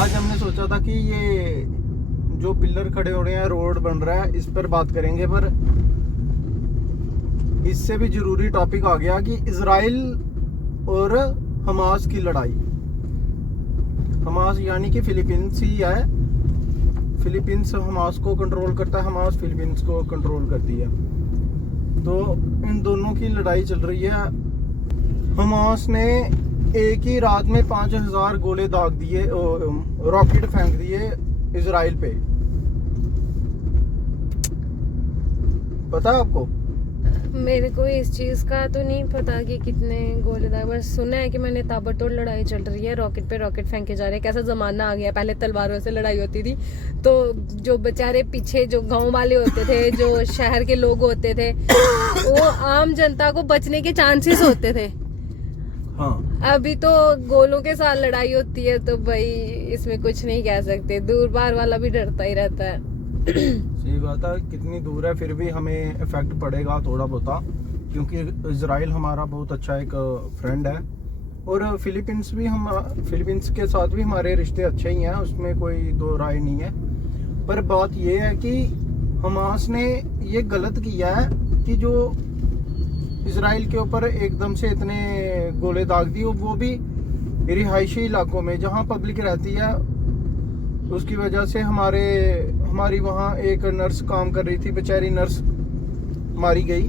आज हमने सोचा था कि ये जो पिलर खड़े हो रहे हैं, रोड बन रहा है, इस पर बात करेंगे, पर इससे भी जरूरी टॉपिक आ गया कि इजराइल और हमास की लड़ाई। हमास यानी कि फिलीपींस ही है। फिलीपींस हमास को कंट्रोल करता है, हमास फिलीपींस को कंट्रोल करती है। तो इन दोनों की लड़ाई चल रही है। हमास ने एक ही रात में 5000 गोले दाग दिए, रॉकेट फेंक दिए इजराइल पे। पता है आपको? मेरे को इस चीज का तो नहीं पता कि कितने गोले दाग, बस सुना है कि मैंने ताबड़तोड़ लड़ाई चल रही है, रॉकेट पे रॉकेट फेंके जा रहे हैं। कैसा जमाना आ गया, पहले तलवारों से लड़ाई होती थी तो जो बेचारे पीछे जो गांव वाले होते थे, जो शहर के लोग होते थे, वो आम जनता को बचने के चांसेस होते थे। हाँ, अभी तो गोलों के साथ लड़ाई होती है तो भाई इसमें कुछ नहीं कह सकते, दूर बार वाला भी डरता ही रहता है। सही बात है। कितनी दूर है फिर भी हमें इफेक्ट पड़ेगा थोड़ा बहुत, क्योंकि इजराइल हमारा बहुत अच्छा एक फ्रेंड है और फिलीपींस भी, हम फिलीपींस के साथ भी हमारे रिश्ते अच्छे ही हैं, उसमें कोई दो राय नहीं है। पर बात यह है कि हमास ने ये गलत किया है कि जो इजराइल के ऊपर एकदम से इतने गोले दाग दिए, वो भी रिहायशी इलाकों में जहां पब्लिक रहती है। उसकी वजह से हमारी वहाँ एक नर्स काम कर रही थी, बेचारी नर्स मारी गई।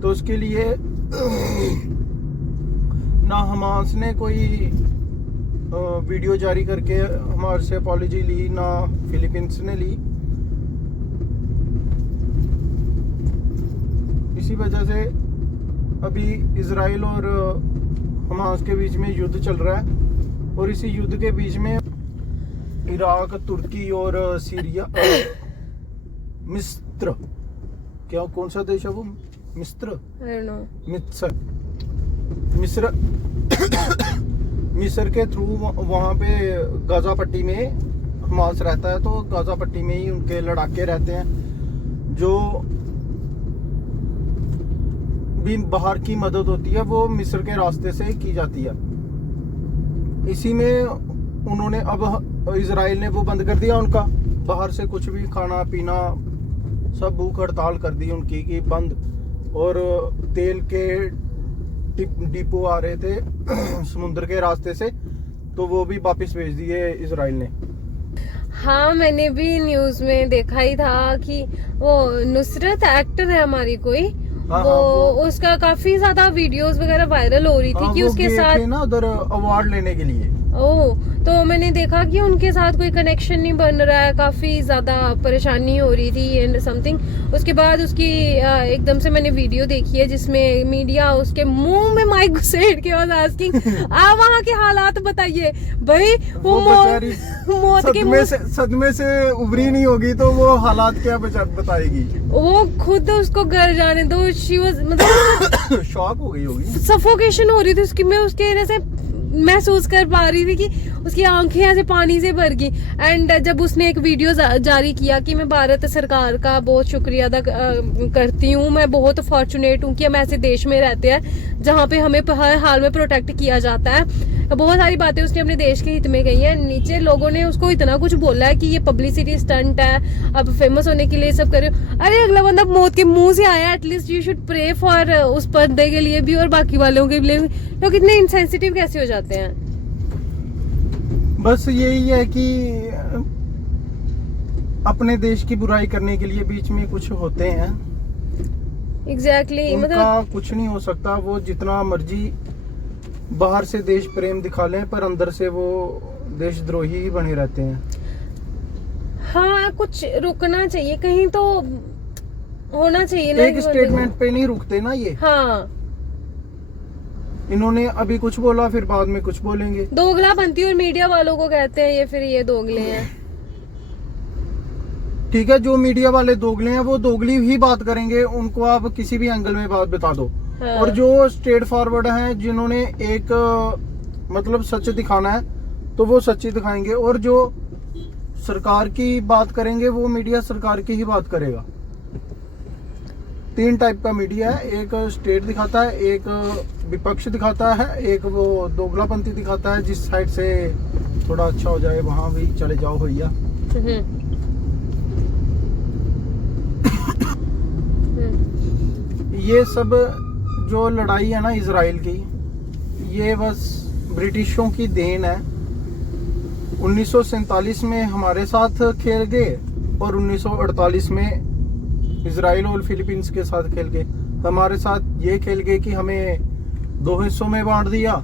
तो उसके लिए ना हमास ने कोई वीडियो जारी करके हमारे से अपॉलॉजी ली, ना फिलीपींस ने ली। इसी वजह से अभी इजराइल और हमास के बीच में युद्ध चल रहा है और इसी युद्ध के बीच में इराक, तुर्की और सीरिया, मिस्र, क्या कौन सा देश है वो? मिस्र, मिस्र के थ्रू वहाँ पे गाजा पट्टी में हमास रहता है, तो गाजा पट्टी में ही उनके लड़ाके रहते हैं। जो भी बाहर की मदद होती है वो मिस्र के रास्ते से की जाती है। इसी में उन्होंने अब इजराइल ने वो बंद कर दिया, उनका बाहर से कुछ भी खाना पीना सब भूख हड़ताल कर दी उनकी कि बंद। और तेल के डिपो आ रहे थे समुद्र के रास्ते से, तो वो भी वापस भेज दिए इजराइल ने। हाँ, मैंने भी न्यूज में देखा ही था कि वो नुसरत एक्टर है हमारी कोई, वो उसका काफी ज्यादा वीडियोस वगैरह वायरल हो रही थी कि उसके साथ ना उधर अवार्ड लेने के लिए। तो मैंने देखा कि उनके साथ कोई कनेक्शन नहीं बन रहा है, काफी ज्यादा परेशानी हो रही थी एंड समथिंग। उसके बाद उसकी एकदम से मैंने वीडियो देखी है जिसमें मीडिया उसके मुंह में माइक घुसेड़ के वाज आस्किंग आप वहाँ के हालात बताइए। भाई वो मौत के सदमे से उभरी नहीं होगी तो वो हालात क्या बताएगी? वो खुद उसको घर जाने दो, शी वाज मतलब शॉक हो गई होगी, सफोकेशन हो रही थी उसकी। मैं उसके ऐसे महसूस कर पा रही थी कि उसकी आंखें ऐसे पानी से भर गई। एंड जब उसने एक वीडियो जारी किया कि मैं भारत सरकार का बहुत शुक्रिया अदा करती हूँ, मैं बहुत फॉर्चुनेट हूँ कि हम ऐसे देश में रहते हैं जहाँ पे हमें हर हाल में प्रोटेक्ट किया जाता है। बहुत सारी बातें उसने अपने देश के हित में कही है। नीचे लोगों ने उसको इतना कुछ बोला है कि ये पब्लिसिटी स्टंट है, अब फेमस होने के लिए सब कर रहे हो। अरे अगला बंदा मौत के मुंह से आया, at least you should pray for उस बंदे के लिए भी और बाकी वालों के लिए। लोग इतने इनसेंसिटिव कैसे हो जाते हैं? बस यही है कि अपने देश की बुराई करने के लिए बीच में कुछ होते हैं। एग्जैक्टली, मतलब कुछ नहीं हो सकता, वो जितना मर्जी बाहर से देश प्रेम दिखा लें पर अंदर से वो देशद्रोही ही बने रहते हैं। हाँ, कुछ रुकना चाहिए, कहीं तो होना चाहिए ना। एक स्टेटमेंट पे नहीं रुकते ना ये। हाँ, इन्होंने अभी कुछ बोला फिर बाद में कुछ बोलेंगे। दोगला बनती और मीडिया वालों को कहते हैं ये फिर ये दोगले हैं। ठीक है, जो मीडिया वाले दोगले हैं वो दोगली ही बात करेंगे, उनको आप किसी भी एंगल में बात बता दो। हाँ। और जो स्ट्रेट फॉरवर्ड हैं, जिन्होंने एक मतलब सच दिखाना है तो वो सच ही दिखाएंगे, और जो सरकार की बात करेंगे वो मीडिया सरकार की ही बात करेगा। 3 टाइप का मीडिया है, एक स्टेट दिखाता है, एक विपक्ष दिखाता है, एक वो दोगलापंथी दिखाता है जिस साइड से थोड़ा अच्छा हो जाए वहाँ भी चले जाओ भैया। ये सब जो लड़ाई है ना इजराइल की, ये बस ब्रिटिशों की देन है। 1947 में हमारे साथ खेल गए और 1948 में इजराइल और फिलीपींस के साथ खेल गए। हमारे साथ ये खेल गए कि हमें 2 हिस्सों में बांट दिया,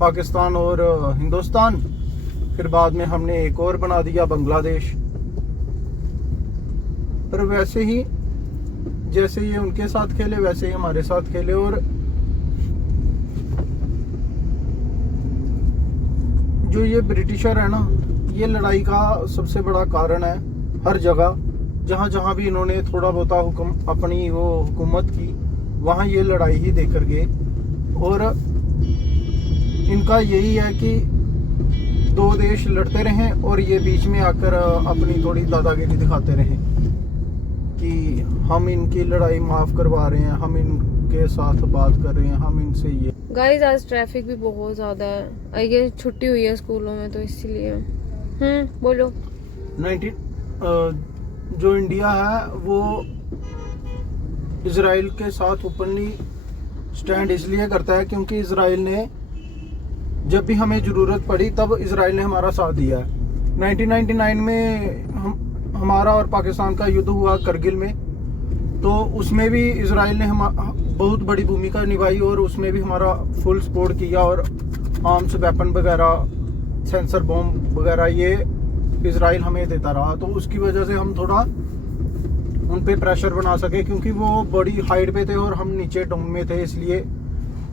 पाकिस्तान और हिंदुस्तान। फिर बाद में हमने एक और बना दिया, बांग्लादेश। पर वैसे ही जैसे ये उनके साथ खेले वैसे ही हमारे साथ खेले। और जो ये ब्रिटिशर है ना, ये लड़ाई का सबसे बड़ा कारण है। हर जगह जहाँ जहाँ भी इन्होंने थोड़ा बहुत अपनी वो हुकूमत की, वहाँ ये लड़ाई ही देकर गए। और इनका यही है कि 2 देश लड़ते रहें और ये बीच में आकर अपनी थोड़ी दादागिरी दिखाते रहें कि हम इनकी लड़ाई माफ करवा रहे हैं, हम इनके साथ बात कर रहे हैं, हम इनसे ये। गाइस आज ट्रैफिक भी बहुत ज्यादा है, आई गेस छुट्टी हुई है स्कूलों में तो इसीलिए। बोलो। 19 जो इंडिया है वो इजराइल के साथ ओपनली स्टैंड इसलिए करता है क्योंकि इजराइल ने जब भी हमें जरूरत पड़ी तब इजराइल ने हमारा साथ दिया है। 1999 में हमारा और पाकिस्तान का युद्ध हुआ करगिल में, तो उसमें भी इजराइल ने बहुत बड़ी भूमिका निभाई और उसमें भी हमारा फुल सपोर्ट किया। और आर्म्स वेपन वगैरह, सेंसर बॉम्ब वगैरह ये इजराइल हमें देता रहा। तो उसकी वजह से हम थोड़ा उन पे प्रेशर बना सके, क्योंकि वो बड़ी हाइट पे थे और हम नीचे डाउन में थे। इसलिए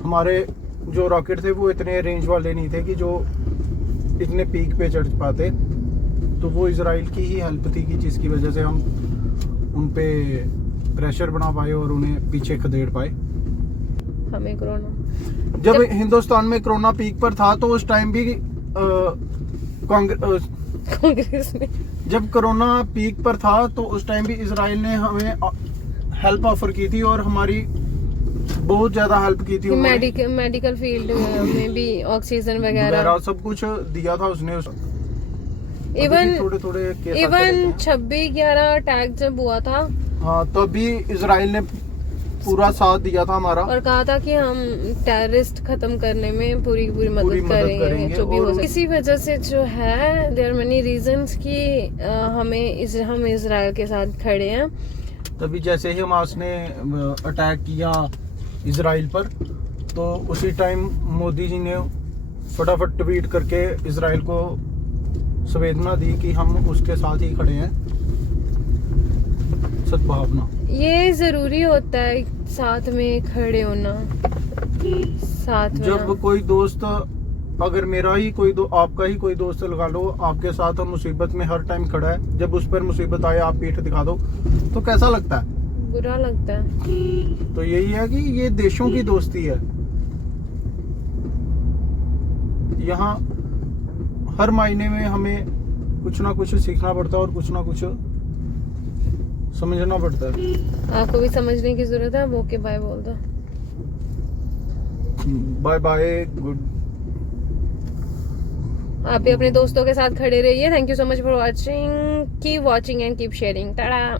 हमारे जो रॉकेट थे वो इतने रेंज वाले नहीं थे कि जो इतने पीक पे चढ़ पाते। तो वो इजराइल की ही हेल्प थी कि जिसकी वजह से हम उन पे प्रेशर बना पाए और उन्हें पीछे खदेड़ पाए। हमें कोरोना जब हिंदुस्तान में कोरोना पीक पर था तो उस टाइम भी कांग्रेस में, जब कोरोना पीक पर था तो उस टाइम भी इजराइल ने हमें हेल्प ऑफर की थी और हमारी बहुत ज्यादा हेल्प की थी। मेडिकल फील्ड में भी ऑक्सीजन वगैरह सब कुछ दिया था उसने। इवन थोड़े 26/11 अटैक जब हुआ था, हाँ, तब भी इजराइल ने पूरा साथ दिया था हमारा और कहा था कि हम टेररिस्ट खत्म करने में पूरी मदद करेंगे जो भी हो। इसी वजह से जो है देयर मेनी रीजंस कि हम इजराइल के साथ खड़े हैं। तभी जैसे ही हमास ने अटैक किया इजराइल पर, तो उसी टाइम मोदी जी ने फटाफट ट्वीट करके इजराइल को संवेदना दी कि हम उसके साथ ही खड़े हैं। सद्भावना, ये जरूरी होता है साथ में खड़े होना। साथ में जब कोई दोस्त, अगर मेरा ही कोई आपका ही कोई दोस्त लगा लो, आपके साथ मुसीबत में हर टाइम खड़ा है, जब उस पर मुसीबत आए आप पीठ दिखा दो तो कैसा लगता है? बुरा लगता है। तो यही है कि ये देशों की दोस्ती है। यहाँ हर महीने में हमें कुछ ना कुछ सीखना पड़ता है और कुछ ना कुछ समझना पड़ता है। आपको भी समझने की जरूरत है। ओके बाय बोल दो। Bye bye, good. आप भी अपने दोस्तों के साथ खड़े रहिए। Thank you so much for watching. Keep watching and keep sharing. Tata.